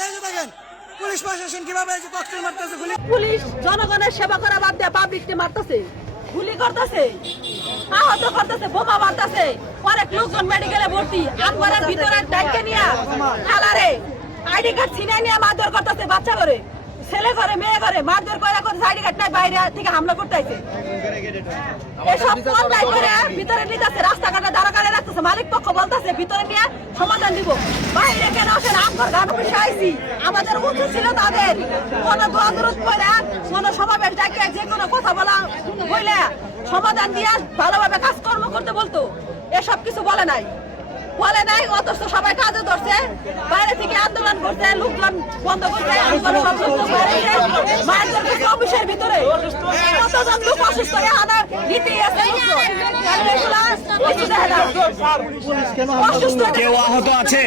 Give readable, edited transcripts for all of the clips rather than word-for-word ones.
দেখেন পুলিশ প্রশাসন কিভাবে ককটেল মারতেছে, পুলিশ জনগণের সেবা করা বাদ দিয়ে পাবলিককে মারতেছে, গুলি করতেছে, আহত করতেছে, বোমা মারতেছে। অনেক লোকজন মেডিকেলে ভর্তি, আনবারের ভিতরে ডাইকে নিয়ে খেলারে আইডি কার্ড ছিনিয়ে নিয়ে মারধর করতেছে। বাচ্চা করে, ছেলে করে, মেয়ে করে মারধর করে করতেছে। আইডি কার্ড নাই, বাইরে থেকে হামলা করতেছে। এসব পন্থায় করে ভিতরে নিতেছে, রাস্তাঘাটে দাঁড়া করে রাখতেছে। মালিক পক্ষ বলতেছে ভিতরে নিয়ে সমাধান দিব। বাইরে কেন আসেন? আমার গান অফিসে আইসি, আমাদের উচিত ছিল তাদের কোনো দোয়া দরুদ পড়ে কোনো সমাবেশ ডাকে যে কোনো কথা বলা হইলে সমাধান দিয়ে ভালোভাবে কাজকর্ম করতে বলতো। এসব কিছু বলে নাই, বলে নাই। অথচ সবাই কাজে ধরছে, বাইরে থেকে আন্দোলন করছে, লোকজন বন্ধ করছে, অফিসের ভিতরে কতজন লোক অসুস্থ হয়ে আনার নীতি আছে। কেউ আহত আছে?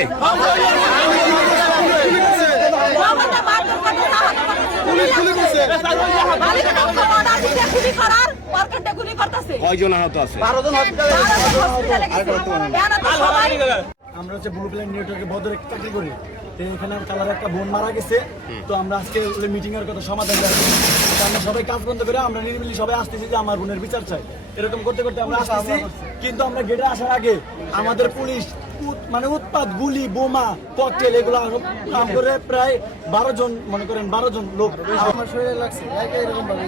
কয়জন আহত আছে? আমরা হচ্ছে ব্লু প্লেন নেটওয়ার্কে বদরে চাকরি করি। এখানে কালার একটা বোন মারা গেছে, তো আমরা আজকে মিটিং এর কথা সমাধান রাখছি। আমরা সবাই কাজ বন্ধ করে আমরা নিরিবিলি সবাই আসতেছি যে আমার বোনের বিচার চাই। এরকম করতে করতে আমরা আসতেছি, কিন্তু আমরা গেটে আসার আগে আমাদের পুলিশ মানে উৎপাত, গুলি, বোমা, ককটেল এগুলো কাম করে প্রায় 12 জন, মনে করেন 12 জন লোক আমার শরীরে লাগছে। এরকম ভাবে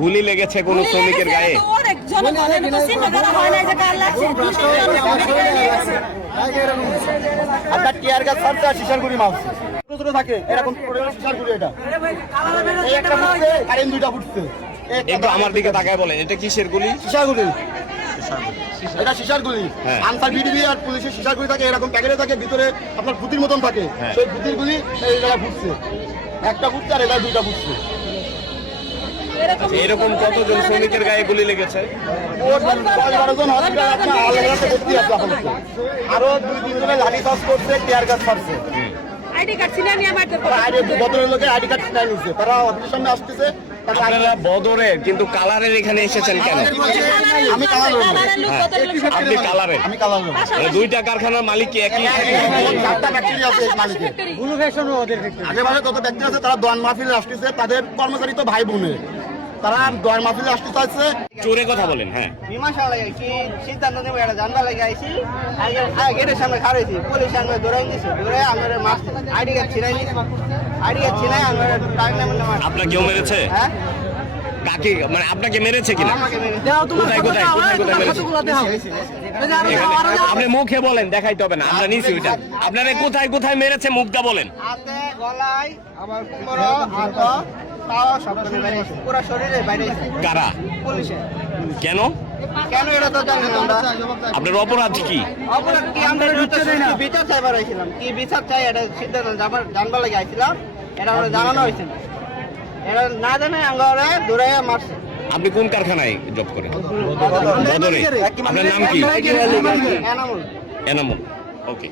গুলি লেগেছে কোন শ্রমিকের গায়ে? আপনার টিয়ার গাছ ছাড়ছে আর শিশার গুলি মারছে, ছোট থাকে এরকম শিশার গুলি। এটা এই একটা ফুটছে আর এই দুইটা ফুটছে। একটু আমার দিকে তাকায় বলেন, এটা কিসের গুলি? শিশার গুলি, এটা শিশার গুলি। আনসার বিডিবি আর পুলিশের শিশার গুলি থাকে, এরকম প্যাকেটে থাকে, ভিতরে আপনার ফুটির মতন থাকে। সেই ফুটির গুলি এই জায়গা ফুটছে, একটা ফুটছে আর এটা দুইটা ফুটছে। এরকম কতজন শ্রমিকের গায়ে গুলি লেগেছে? আরো 2-3 জনের লাঠি চার্জ করছে, টিয়ার গাছ ছাড়ছে। আইডি কার্ড ছিনিয়ে নিয়ে বদরের লোকের আইডি কার্ড ছিনিয়ে নিচ্ছে, তারা অফিসের সামনে আসতেছে। আপনারা বদরের, কিন্তু কালারের এখানে এসেছেন কেন? আমি কালার লোক। আপনি কালারের? আমি কালার লোক। দুইটা কারখানার মালিক কি একই? 4টা ফ্যাক্টরি আছে মালিকের। ব্লু ফ্যাশন ওদের ফ্যাক্টরি। আশেপাশে যত ফ্যাক্টরি আছে তারা দোয়ান মাহফিলে আসতেছে, তাদের কর্মচারী তো ভাই বোনের, তারা দোয়ান মাহফিলে আসতে চাইছে। চোরে কথা বলেন। হ্যাঁ, মীমাংসা লাগে কি সিদ্ধান্ত নেবো, এটা জানবা লাগে আইসি। গেটের সামনে খাড়াইছি, পুলিশ আনবে ধরাই দিছে, ধরে আমার মাছ আইডি কার্ড ছিনাই নিছে। আইডি কার্ড ছিনাই আমার টাইম নেবেন না। আপনার কেউ মেরেছে? হ্যাঁ, কাকে? মানে আপনাকে মেরেছে কিনা? আমাকে মেরে কোথায় কোথায় কোথায় কোথায় মেরেছে? আপনি মুখে বলেন, দেখাইতে হবে না, আমরা নিছি ওইটা। আপনারা কোথায় কোথায় মেরেছে মুখটা বলেন। হাতে, গলায়, আবার পুরো হাত, তাও সব বাইরে আছে, পুরো শরীরে বাইরে আছে। কারা? পুলিশে। কেন? কেন এটা তো জানি না আমরা। আপনার অপরাধ কি? অপরাধ কি? আমরা বিচার চাইবার আইছিলাম, কি বিচার চাই এটা সিদ্ধান্ত জানবার লাগে আইছিলাম। এটা আমরা জানানো হয়েছে, এটা না জানে আমরা ধরে মারছে। আপনি কোন কারখানায় জব করেন? বদরে। আপনার নাম কি? এনামুল। এনামুল। ওকে।